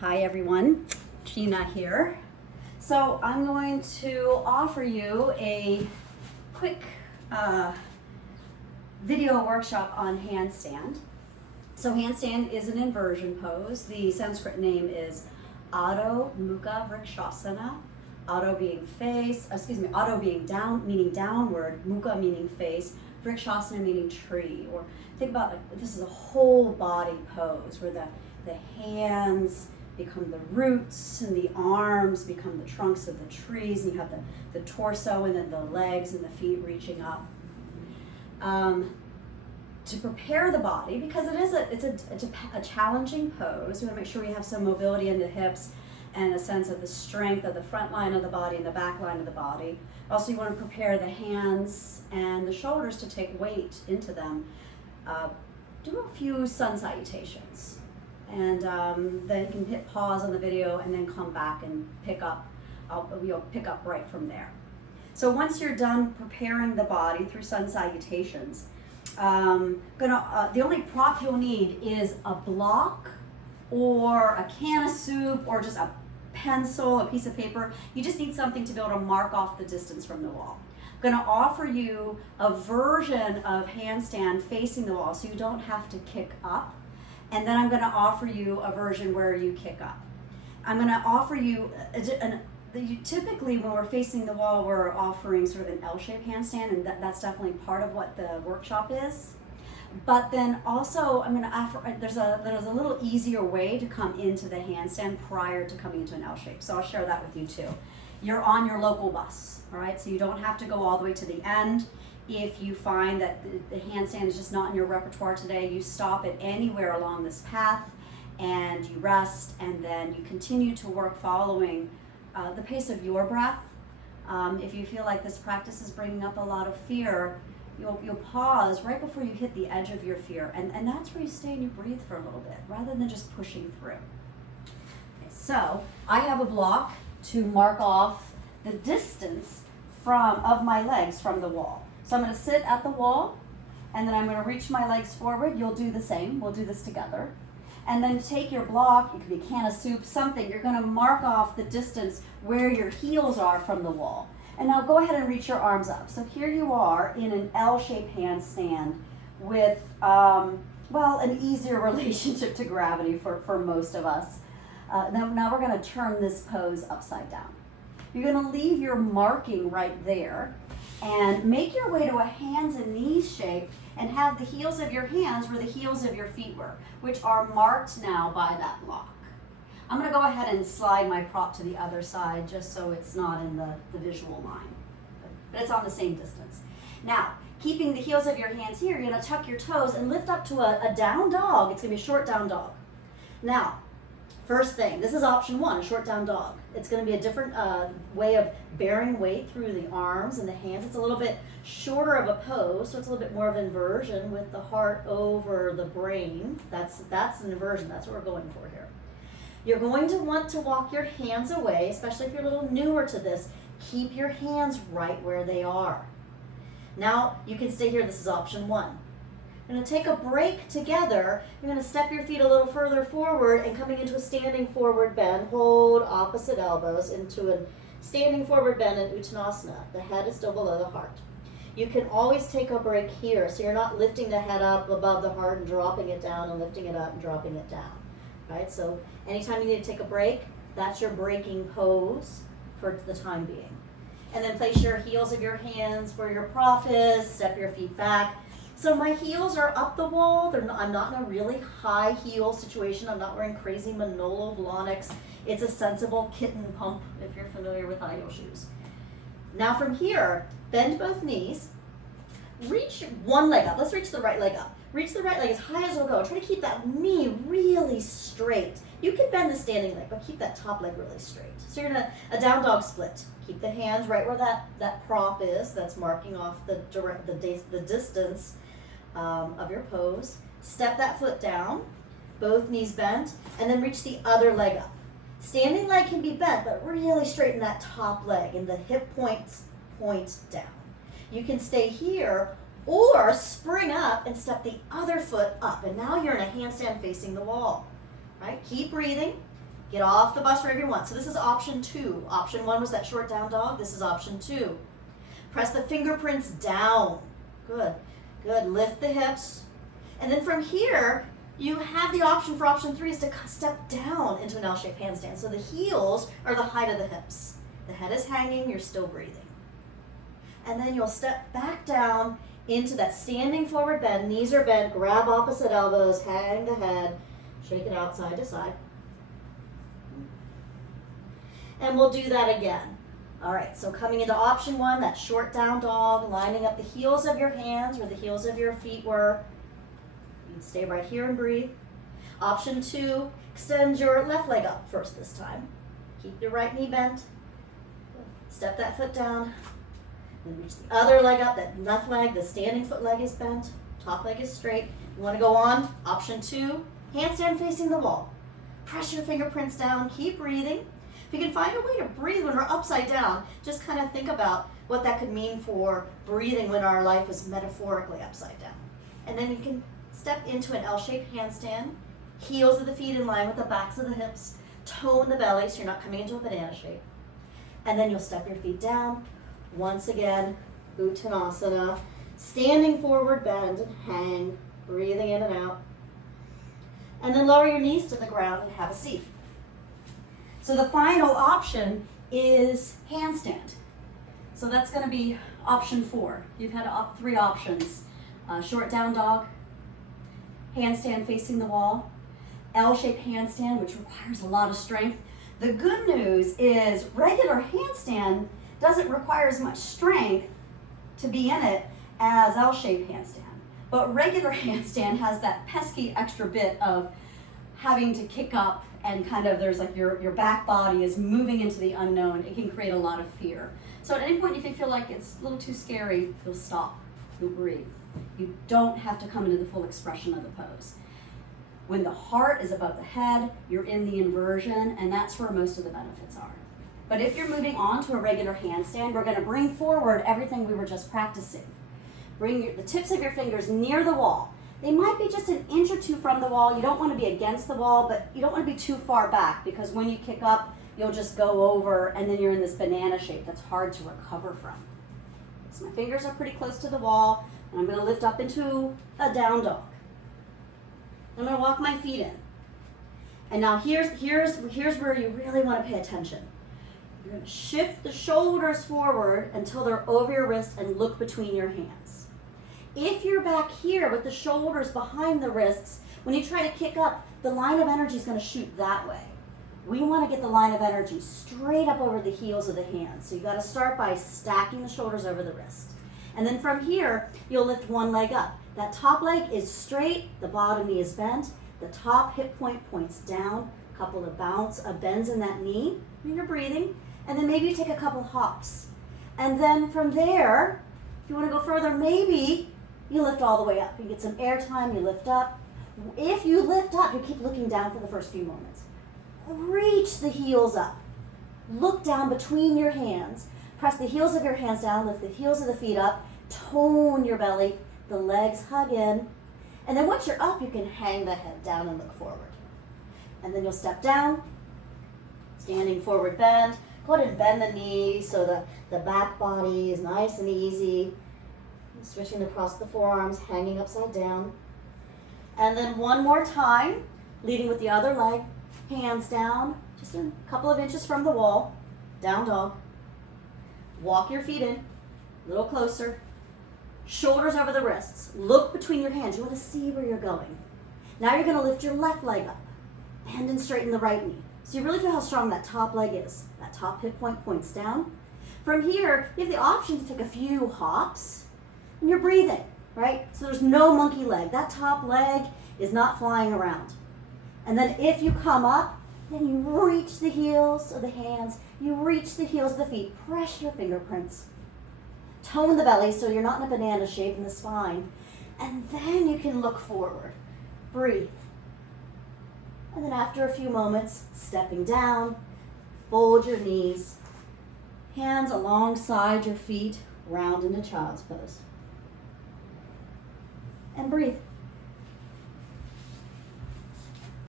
Hi everyone, Gina here. So I'm going to offer you a quick video workshop on handstand. So handstand is an inversion pose. The Sanskrit name is Adho Mukha Vrikshasana. Adho being face, Adho being down, meaning downward, Mukha meaning face, Vrikshasana meaning tree. Or think about this is a whole body pose where the hands become the roots and the arms become the trunks of the trees, and you have the torso and then the legs and the feet reaching up. To prepare the body, because it's a challenging pose, we want to make sure we have some mobility in the hips and a sense of the strength of the front line of the body and the back line of the body. Also, you want to prepare the hands and the shoulders to take weight into them. Do a few sun salutations, and then you can hit pause on the video and then come back and pick up. You'll pick up right from there. So once you're done preparing the body through sun salutations, the only prop you'll need is a block or a can of soup or just a pencil, a piece of paper. You just need something to be able to mark off the distance from the wall. I'm going to offer you a version of handstand facing the wall so you don't have to kick up. And then I'm going to offer you a version where you kick up. I'm going to offer you typically when we're facing the wall, we're offering sort of an L-shaped handstand, and that's definitely part of what the workshop is. But then also, I'm going to offer, there's a little easier way to come into the handstand prior to coming into an L-shape. So I'll share that with you too. You're on your local bus, all right? So you don't have to go all the way to the end. If you find that the handstand is just not in your repertoire today, you stop it anywhere along this path and you rest, and then you continue to work following the pace of your breath. If you feel like this practice is bringing up a lot of fear, you'll pause right before you hit the edge of your fear, and that's where you stay and you breathe for a little bit rather than just pushing through. Okay, so I have a block to mark off the distance of my legs from the wall. So I'm going to sit at the wall, and then I'm going to reach my legs forward. You'll do the same. We'll do this together. And then take your block, it could be a can of soup, something. You're going to mark off the distance where your heels are from the wall. And now go ahead and reach your arms up. So here you are in an L-shaped handstand with, an easier relationship to gravity for most of us. Now we're going to turn this pose upside down. You're going to leave your marking right there and make your way to a hands and knees shape and have the heels of your hands where the heels of your feet were, which are marked now by that block. I'm going to go ahead and slide my prop to the other side just so it's not in the visual line, but it's on the same distance. Now, keeping the heels of your hands here, you're going to tuck your toes and lift up to a down dog. It's going to be a short down dog. Now, first thing, this is option one, a short down dog. It's going to be a different way of bearing weight through the arms and the hands. It's a little bit shorter of a pose, so it's a little bit more of inversion with the heart over the brain. That's an inversion. That's what we're going for here. You're going to want to walk your hands away, especially if you're a little newer to this. Keep your hands right where they are. Now, you can stay here. This is option one. You're going to take a break together. You're going to step your feet a little further forward and coming into a standing forward bend. Hold opposite elbows into a standing forward bend in Uttanasana. The head is still below the heart. You can always take a break here, so you're not lifting the head up above the heart and dropping it down and lifting it up and dropping it down. Right? So anytime you need to take a break, that's your breaking pose for the time being. And then place your heels of your hands where your prop is, step your feet back. So my heels are up the wall. I'm not in a really high heel situation. I'm not wearing crazy Manolo Blahniks. It's a sensible kitten pump if you're familiar with high heel shoes. Now from here, bend both knees. Reach one leg up. Let's reach the right leg up. Reach the right leg as high as it'll go. Try to keep that knee really straight. You can bend the standing leg, but keep that top leg really straight. So you're in a down dog split. Keep the hands right where that prop is. That's marking off the distance of your pose. Step that foot down, both knees bent, and then reach the other leg up. Standing leg can be bent, but really straighten that top leg and the hip points down. You can stay here or spring up and step the other foot up. And now you're in a handstand facing the wall, right? Keep breathing. Get off the bus wherever you want. So this is option 2. Option 1 was that short down dog. This is option 2. Press the fingerprints down. Good. Good. Lift the hips. And then from here, you have the option for option 3 is to step down into an L-shaped handstand. So the heels are the height of the hips. The head is hanging, you're still breathing. And then you'll step back down into that standing forward bend. Knees are bent, grab opposite elbows, hang the head, shake it out side to side. And we'll do that again. All right, so coming into option 1, that short down dog, lining up the heels of your hands where the heels of your feet were. You can stay right here and breathe. Option 2, extend your left leg up first this time. Keep your right knee bent. Step that foot down. Then reach the other leg up, that left leg, the standing foot leg is bent. Top leg is straight. You want to go on, option 2, handstand facing the wall. Press your fingerprints down, keep breathing. If you can find a way to breathe when we're upside down, just kind of think about what that could mean for breathing when our life is metaphorically upside down. And then you can step into an L-shaped handstand, heels of the feet in line with the backs of the hips, tone the belly so you're not coming into a banana shape. And then you'll step your feet down. Once again, Uttanasana, standing forward bend and hang, breathing in and out. And then lower your knees to the ground and have a seat. So the final option is handstand. So that's going to be option 4. You've had 3 options. Short down dog, handstand facing the wall, L-shaped handstand, which requires a lot of strength. The good news is regular handstand doesn't require as much strength to be in it as L-shaped handstand. But regular handstand has that pesky extra bit of having to kick up and kind of there's like your back body is moving into the unknown. It can create a lot of fear. So at any point if you feel like it's a little too scary, you'll stop, you'll breathe. You don't have to come into the full expression of the pose. When the heart is above the head, you're in the inversion, and that's where most of the benefits are. But if you're moving on to a regular handstand, we're going to bring forward everything we were just practicing. Bring the tips of your fingers near the wall. They might be just an inch or 2 from the wall. You don't want to be against the wall, but you don't want to be too far back because when you kick up, you'll just go over and then you're in this banana shape that's hard to recover from. So my fingers are pretty close to the wall, and I'm going to lift up into a down dog. I'm going to walk my feet in. And now here's where you really want to pay attention. You're going to shift the shoulders forward until they're over your wrist and look between your hands. If you're back here with the shoulders behind the wrists, when you try to kick up, the line of energy is going to shoot that way. We want to get the line of energy straight up over the heels of the hands. So you got to start by stacking the shoulders over the wrist. And then from here, you'll lift one leg up. That top leg is straight, the bottom knee is bent, the top hip point points down, a couple of bends in that knee when you're breathing, and then maybe you take a couple hops. And then from there, if you want to go further, maybe you lift all the way up. You get some air time, you lift up. If you lift up, you keep looking down for the first few moments. Reach the heels up. Look down between your hands. Press the heels of your hands down, lift the heels of the feet up, tone your belly, the legs hug in. And then once you're up, you can hang the head down and look forward. And then you'll step down, standing forward bend. Go ahead and bend the knees so the back body is nice and easy. Switching across the forearms, hanging upside down. And then one more time, leading with the other leg, hands down, just a couple of inches from the wall, down dog. Walk your feet in, a little closer. Shoulders over the wrists. Look between your hands. You want to see where you're going. Now you're going to lift your left leg up. Bend and straighten the right knee. So you really feel how strong that top leg is. That top hip point points down. From here, you have the option to take a few hops, and you're breathing, right? So there's no monkey leg. That top leg is not flying around. And then if you come up, then you reach the heels of the hands. You reach the heels of the feet. Press your fingerprints. Tone the belly so you're not in a banana shape in the spine. And then you can look forward. Breathe. And then after a few moments, stepping down, fold your knees, hands alongside your feet, round into child's pose. And breathe.